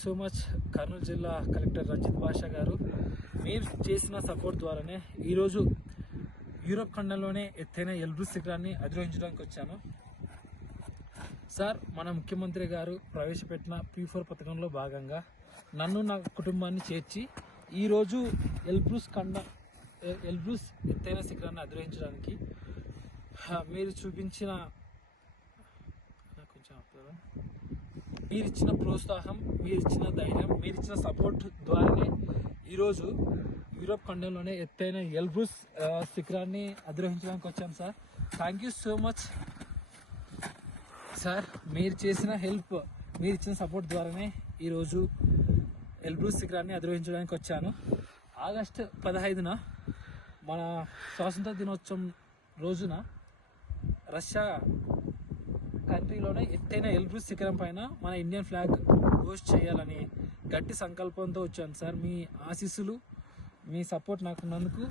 So much Kurnool జిల్లా collector Ranjith బాషా గారు. మీరు చేసిన సపోర్ట్ ద్వారానే ఈరోజు యూరోప్ ఖండంలోనే ఎత్తైన ఎల్బ్రూస్ శిఖరాన్ని అధిరోహించడానికి వచ్చాను. సార్ మన ముఖ్యమంత్రి గారు ప్రవేశపెట్టిన పీ ఫోర్ పథకంలో భాగంగా నన్ను నా కుటుంబాన్ని చేర్చి ఈరోజు ఎల్బ్రూస్ ఖండ ఎల్బ్రూస్ ఎత్తైన శిఖరాన్ని అధిరోహించడానికి మీరు చూపించిన కొంచెం మీరిచ్చిన మీరు ఇచ్చిన ప్రోత్సాహం మీరు ఇచ్చిన ధైర్యం మీరు ఇచ్చిన సపోర్ట్ ద్వారానే ఈరోజు యూరోప్ ఖండంలోనే ఎత్తైన ఎల్బ్రూస్ శిఖరాన్ని అధిరోహించడానికి వచ్చాను sir thank you so much sir మీరు చేసిన హెల్ప్ మీరు ఇచ్చిన సపోర్ట్ ద్వారానే ఈరోజు ఎల్బ్రూస్ శిఖరాన్ని అధిరోహించడానికి వచ్చాను. ఆగస్టు పదహైదున మన స్వాతంత్ర దినోత్సవం రోజున రష్యా కంట్రీలోనే ఎత్తైన ఎల్బ్రూస్ శిఖరం పైన మన ఇండియన్ ఫ్లాగ్ హోస్ట్ చేయాలని గట్టి సంకల్పంతో వచ్చాను సార్. మీ ఆశీస్సులు మీ సపోర్ట్ నాకు ఉన్నందుకు